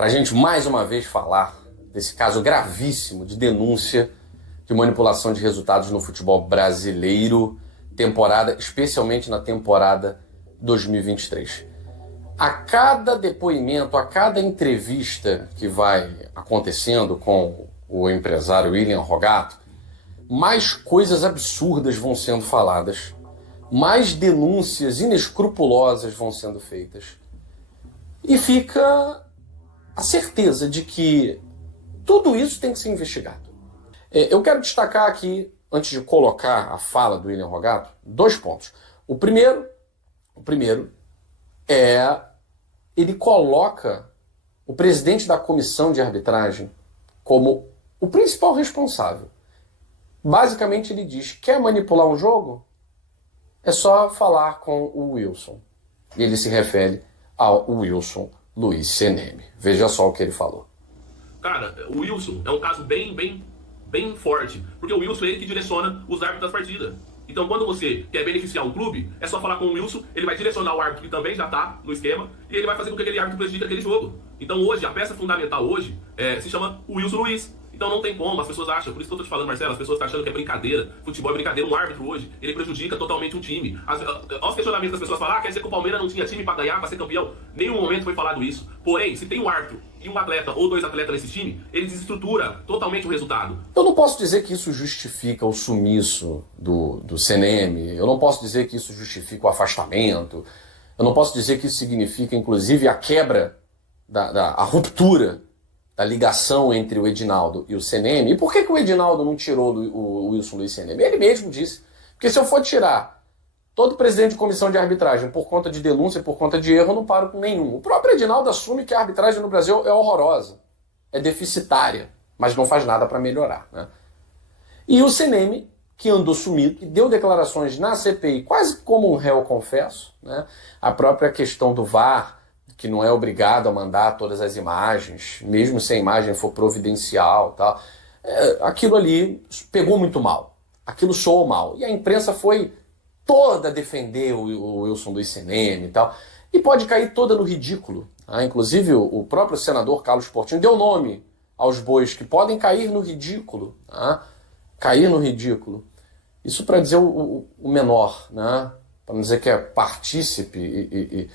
para a gente mais uma vez falar desse caso gravíssimo de denúncia de manipulação de resultados no futebol brasileiro, especialmente na temporada 2023. A cada depoimento, a cada entrevista que vai acontecendo com o empresário William Rogato, mais coisas absurdas vão sendo faladas, mais denúncias inescrupulosas vão sendo feitas. E fica a certeza de que tudo isso tem que ser investigado. Eu quero destacar aqui, antes de colocar a fala do William Rogato, 2 pontos. O primeiro é ele coloca o presidente da comissão de arbitragem como o principal responsável. Basicamente ele diz, quer manipular um jogo? É só falar com o Wilson. E ele se refere ao Wilson Luiz Seneme. Veja só o que ele falou. Cara, o Wilson é um caso bem forte, porque o Wilson é ele que direciona os árbitros das partidas. Então quando você quer beneficiar um clube, é só falar com o Wilson, ele vai direcionar o árbitro que também já está no esquema, e ele vai fazer com que aquele árbitro prejudique aquele jogo. Então hoje, a peça fundamental hoje se chama Wilson Luiz. Então não tem como, as pessoas acham, por isso que eu tô te falando, Marcelo, as pessoas estão achando que é brincadeira, futebol é brincadeira, um árbitro hoje, ele prejudica totalmente um time. Aos questionamentos das pessoas falam, quer dizer que o Palmeiras não tinha time pra ganhar, pra ser campeão, nenhum momento foi falado isso. Porém, se tem um árbitro e um atleta ou 2 atletas nesse time, ele desestrutura totalmente o resultado. Eu não posso dizer que isso justifica o sumiço do Seneme, eu não posso dizer que isso justifica o afastamento, eu não posso dizer que isso significa, inclusive, a quebra, a ruptura da ligação entre o Edinaldo e o Seneme. E por que o Edinaldo não tirou o Wilson Luiz Seneme? Ele mesmo disse. Porque se eu for tirar todo presidente de comissão de arbitragem por conta de denúncia, por conta de erro, eu não paro com nenhum. O próprio Edinaldo assume que a arbitragem no Brasil é horrorosa, é deficitária, mas não faz nada para melhorar, né? E o Seneme, que andou sumido, e deu declarações na CPI, quase como um réu confesso, né? A própria questão do VAR, que não é obrigado a mandar todas as imagens, mesmo se a imagem for providencial, tal. Aquilo ali pegou muito mal. Aquilo soou mal. E a imprensa foi toda defender o Wilson Luiz Seneme e tal. E pode cair toda no ridículo. Tá? Inclusive, o próprio senador Carlos Portinho deu nome aos bois que podem cair no ridículo. Tá? Cair no ridículo. Isso para dizer o menor, né? Para não dizer que é partícipe e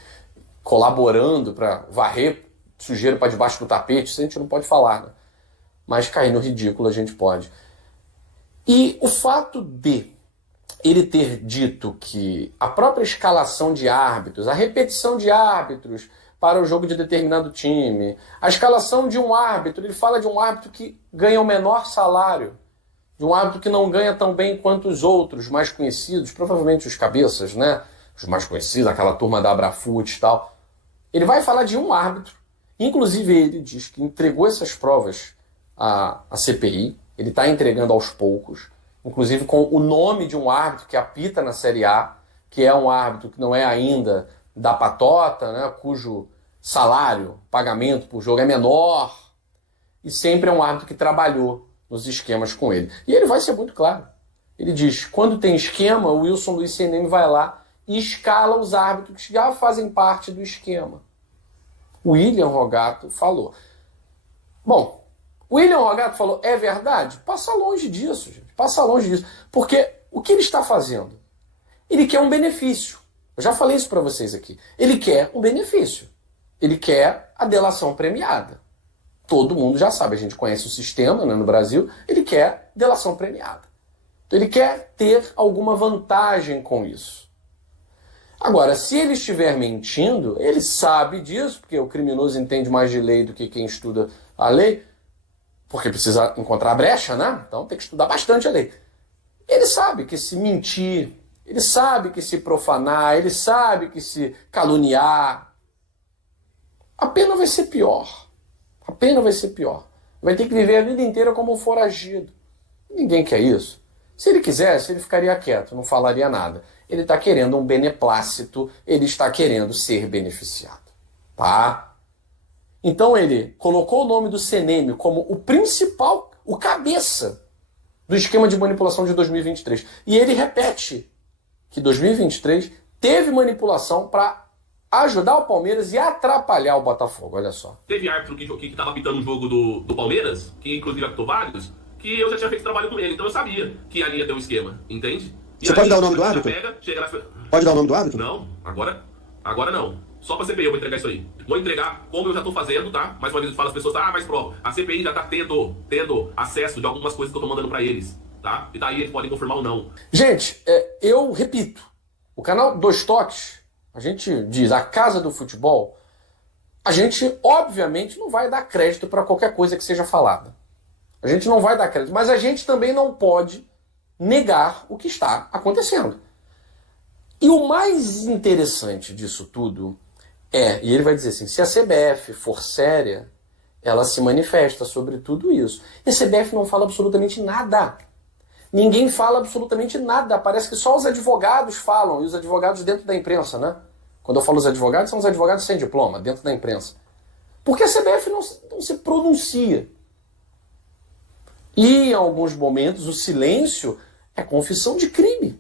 colaborando para varrer sujeira para debaixo do tapete, isso a gente não pode falar, né? Mas cair no ridículo a gente pode. E o fato de ele ter dito que a própria escalação de árbitros, a repetição de árbitros para o jogo de determinado time, a escalação de um árbitro, ele fala de um árbitro que ganha o menor salário, de um árbitro que não ganha tão bem quanto os outros mais conhecidos, provavelmente os cabeças, né? Os mais conhecidos, aquela turma da Abrafute e tal. Ele vai falar de um árbitro, inclusive ele diz que entregou essas provas à CPI, ele está entregando aos poucos, inclusive com o nome de um árbitro que apita na Série A, que é um árbitro que não é ainda da patota, né, cujo salário, pagamento por jogo é menor, e sempre é um árbitro que trabalhou nos esquemas com ele. E ele vai ser muito claro. Ele diz, quando tem esquema, o Wilson Luiz Seneme vai lá e escala os árbitros que já fazem parte do esquema. O William Rogato falou. Bom, o William Rogato falou, é verdade? Passa longe disso, gente. Passa longe disso. Porque o que ele está fazendo? Ele quer um benefício. Eu já falei isso para vocês aqui. Ele quer um benefício. Ele quer a delação premiada. Todo mundo já sabe, a gente conhece o sistema, né, no Brasil. Ele quer delação premiada. Então ele quer ter alguma vantagem com isso. Agora, se ele estiver mentindo, ele sabe disso, porque o criminoso entende mais de lei do que quem estuda a lei, porque precisa encontrar a brecha, né? Então tem que estudar bastante a lei. Ele sabe que se mentir, ele sabe que se profanar, ele sabe que se caluniar, a pena vai ser pior. A pena vai ser pior. Vai ter que viver a vida inteira como um foragido. Ninguém quer isso. Se ele quisesse, ele ficaria quieto, não falaria nada. Ele está querendo um beneplácito, ele está querendo ser beneficiado. Tá? Então ele colocou o nome do Seneme como o principal, o cabeça do esquema de manipulação de 2023. E ele repete que 2023 teve manipulação para ajudar o Palmeiras e atrapalhar o Botafogo, olha só. Teve árbitro que tava apitando um jogo do Palmeiras, que inclusive apitou vários, que eu já tinha feito trabalho com ele, então eu sabia que ali ia ter um esquema, entende? Você pode dar o nome do árbitro? Pode dar o nome do árbitro? Não, agora não. Só pra CPI eu vou entregar isso aí. Vou entregar como eu já tô fazendo, tá? Mais uma vez eu falo às pessoas, mas prova. A CPI já tá tendo acesso de algumas coisas que eu tô mandando pra eles, tá? E daí eles podem confirmar ou não. Gente, eu repito, o canal Dois Toques, a gente diz a casa do futebol, a gente obviamente não vai dar crédito pra qualquer coisa que seja falada. A gente não vai dar crédito, mas a gente também não pode negar o que está acontecendo. E o mais interessante disso tudo e ele vai dizer assim, se a CBF for séria, ela se manifesta sobre tudo isso. E a CBF não fala absolutamente nada. Ninguém fala absolutamente nada. Parece que só os advogados falam, e os advogados dentro da imprensa, né? Quando eu falo os advogados, são os advogados sem diploma, dentro da imprensa. Porque a CBF não se pronuncia. E em alguns momentos o silêncio é confissão de crime.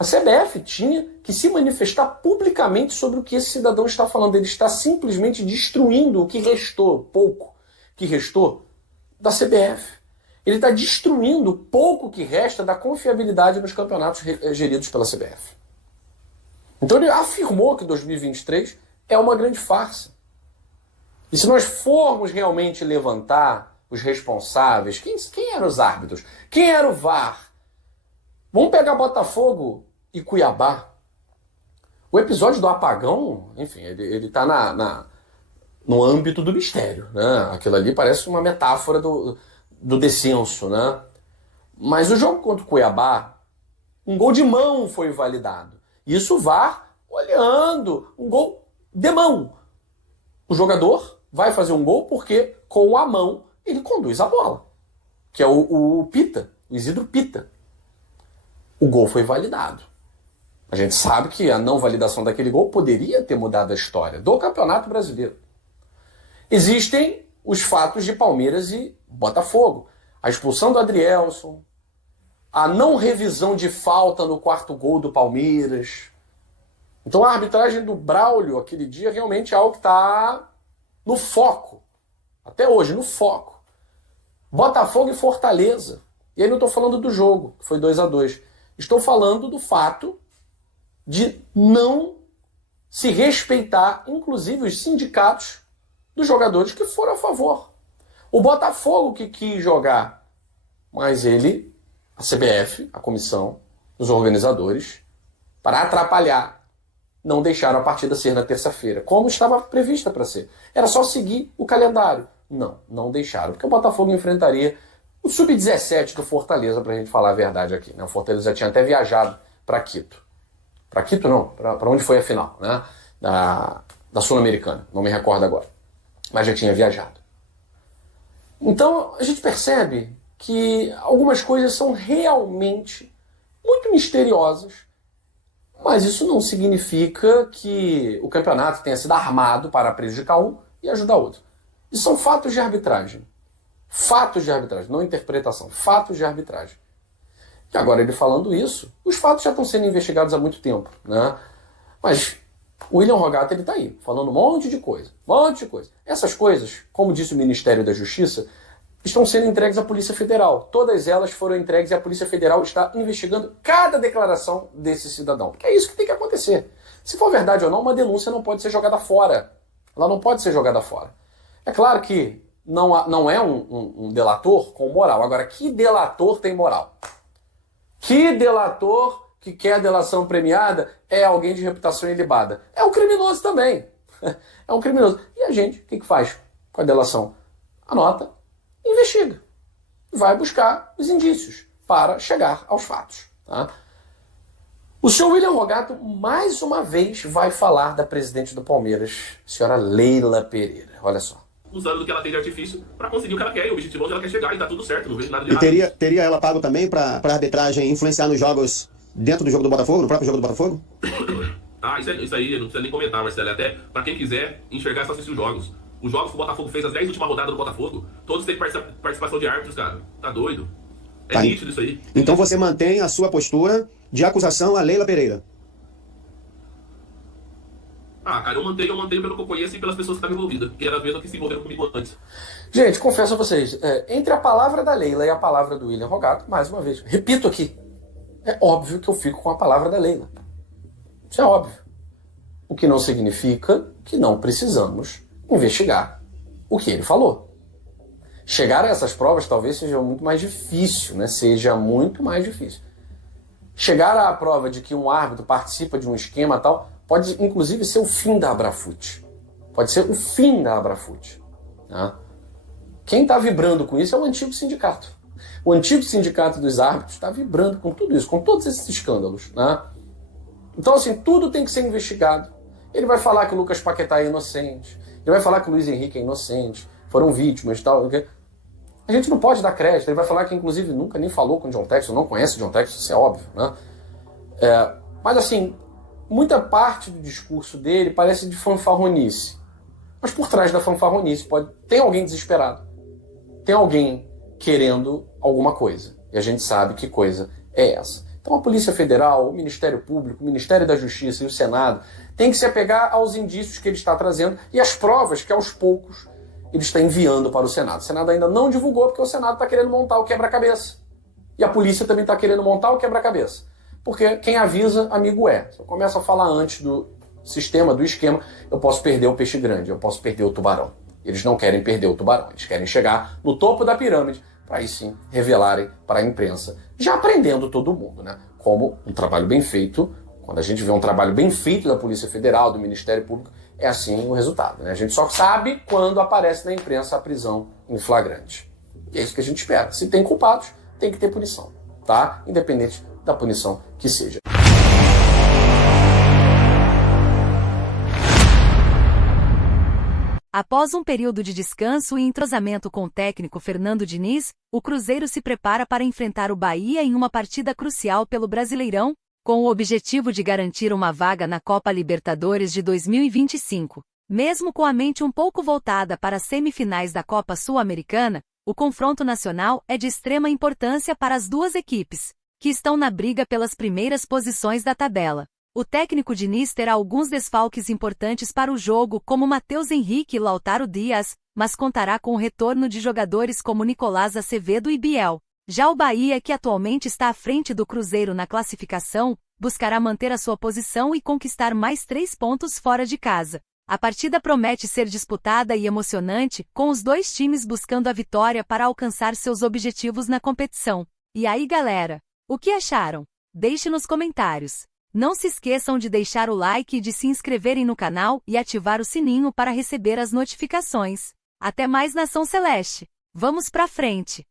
A CBF tinha que se manifestar publicamente sobre o que esse cidadão está falando. Ele está simplesmente destruindo o que restou, pouco que restou, da CBF. Ele está destruindo o pouco que resta da confiabilidade nos campeonatos geridos pela CBF. Então ele afirmou que 2023 é uma grande farsa. E se nós formos realmente levantar os responsáveis, quem eram os árbitros? Quem era o VAR? Vamos pegar Botafogo e Cuiabá. O episódio do apagão, enfim, ele está no âmbito do mistério, né? Aquilo ali parece uma metáfora do descenso, né? Mas o jogo contra o Cuiabá, um gol de mão foi validado. Isso o VAR olhando, um gol de mão. O jogador vai fazer um gol porque com a mão ele conduz a bola, que é o Pita, o Isidro Pita. O gol foi validado. A gente sabe que a não validação daquele gol poderia ter mudado a história do Campeonato Brasileiro. Existem os fatos de Palmeiras e Botafogo. A expulsão do Adrielson, a não revisão de falta no quarto gol do Palmeiras. Então a arbitragem do Braulio aquele dia realmente é algo que está no foco. Até hoje, no foco. Botafogo e Fortaleza. E aí não estou falando do jogo, que foi 2-2. Estou falando do fato de não se respeitar, inclusive, os sindicatos dos jogadores que foram a favor. O Botafogo que quis jogar, mas ele, a CBF, a comissão, os organizadores, para atrapalhar, não deixaram a partida ser na terça-feira, como estava prevista para ser. Era só seguir o calendário. Não deixaram, porque o Botafogo enfrentaria o Sub-17 do Fortaleza, para a gente falar a verdade aqui. Né? O Fortaleza já tinha até viajado para Quito. Para Quito não, para onde foi a final, né? Da Sul-Americana, não me recordo agora. Mas já tinha viajado. Então a gente percebe que algumas coisas são realmente muito misteriosas, mas isso não significa que o campeonato tenha sido armado para prejudicar um e ajudar outro. Isso são fatos de arbitragem. Fatos de arbitragem, não interpretação. Fatos de arbitragem. E agora ele falando isso, os fatos já estão sendo investigados há muito tempo, né? Mas o William Rogato ele está aí, falando um monte de coisa. Essas coisas, como disse o Ministério da Justiça, estão sendo entregues à Polícia Federal. Todas elas foram entregues e a Polícia Federal está investigando cada declaração desse cidadão. Porque é isso que tem que acontecer. Se for verdade ou não, uma denúncia não pode ser jogada fora. Ela não pode ser jogada fora. É claro que não é um delator com moral. Agora, que delator tem moral? Que delator que quer delação premiada é alguém de reputação ilibada? É um criminoso também. É um criminoso. E a gente, o que faz com a delação? Anota, investiga. Vai buscar os indícios para chegar aos fatos. Tá? O senhor William Rogato, mais uma vez, vai falar da presidente do Palmeiras, senhora Leila Pereira. Olha só. Usando do que ela tem de artifício para conseguir o que ela quer, e o objetivo onde ela quer chegar, e tá tudo certo, não vejo nada de errado. E teria ela pago também para arbitragem influenciar nos jogos, dentro do jogo do Botafogo, no próprio jogo do Botafogo? Isso aí não precisa nem comentar, Marcelo. Até para quem quiser enxergar, é só assistir os jogos. Os jogos que o Botafogo fez, as 10 últimas rodadas do Botafogo, todos têm participação de árbitros, cara. Tá doido. É nítido isso aí. Então você mantém a sua postura de acusação a Leila Pereira? Ah, cara, eu mantenho pelo que eu conheço e pelas pessoas que estavam envolvidas, que eram as mesmas que se envolveram comigo antes. Gente, confesso a vocês, entre a palavra da Leila e a palavra do William Rogato, mais uma vez, repito aqui, é óbvio que eu fico com a palavra da Leila. Isso é óbvio. O que não significa que não precisamos investigar o que ele falou. Chegar a essas provas talvez seja muito mais difícil, né? Seja muito mais difícil. Chegar à prova de que um árbitro participa de um esquema tal, pode inclusive ser o fim da Abrafut. Pode ser o fim da Abrafut. Né? Quem está vibrando com isso é o antigo sindicato. O antigo sindicato dos árbitros está vibrando com tudo isso, com todos esses escândalos. Né? Então, assim, tudo tem que ser investigado. Ele vai falar que o Lucas Paquetá é inocente. Ele vai falar que o Luiz Henrique é inocente. Foram vítimas e tal. A gente não pode dar crédito. Ele vai falar que, inclusive, nunca nem falou com o John Texton, não conhece o John Texton, isso é óbvio. Né? Mas, assim, muita parte do discurso dele parece de fanfarronice. Mas por trás da fanfarronice tem alguém desesperado. Tem alguém querendo alguma coisa. E a gente sabe que coisa é essa. Então a Polícia Federal, o Ministério Público, o Ministério da Justiça e o Senado tem que se apegar aos indícios que ele está trazendo e às provas que aos poucos ele está enviando para o Senado. O Senado ainda não divulgou porque o Senado está querendo montar o quebra-cabeça. E a polícia também está querendo montar o quebra-cabeça. Porque quem avisa, amigo é. Se eu começo a falar antes do sistema, do esquema, eu posso perder o peixe grande, eu posso perder o tubarão. Eles não querem perder o tubarão, eles querem chegar no topo da pirâmide para aí sim revelarem para a imprensa, já aprendendo todo mundo, né? Como um trabalho bem feito, quando a gente vê um trabalho bem feito da Polícia Federal, do Ministério Público, é assim o resultado, né? A gente só sabe quando aparece na imprensa a prisão em flagrante. E é isso que a gente espera. Se tem culpados, tem que ter punição, tá? Independente da punição que seja. Após um período de descanso e entrosamento com o técnico Fernando Diniz, o Cruzeiro se prepara para enfrentar o Bahia em uma partida crucial pelo Brasileirão, com o objetivo de garantir uma vaga na Copa Libertadores de 2025. Mesmo com a mente um pouco voltada para as semifinais da Copa Sul-Americana, o confronto nacional é de extrema importância para as duas equipes, que estão na briga pelas primeiras posições da tabela. O técnico Diniz terá alguns desfalques importantes para o jogo, como Matheus Henrique e Lautaro Dias, mas contará com o retorno de jogadores como Nicolás Acevedo e Biel. Já o Bahia, que atualmente está à frente do Cruzeiro na classificação, buscará manter a sua posição e conquistar mais 3 pontos fora de casa. A partida promete ser disputada e emocionante, com os dois times buscando a vitória para alcançar seus objetivos na competição. E aí, galera, o que acharam? Deixe nos comentários. Não se esqueçam de deixar o like e de se inscreverem no canal e ativar o sininho para receber as notificações. Até mais, Nação Celeste! Vamos pra frente!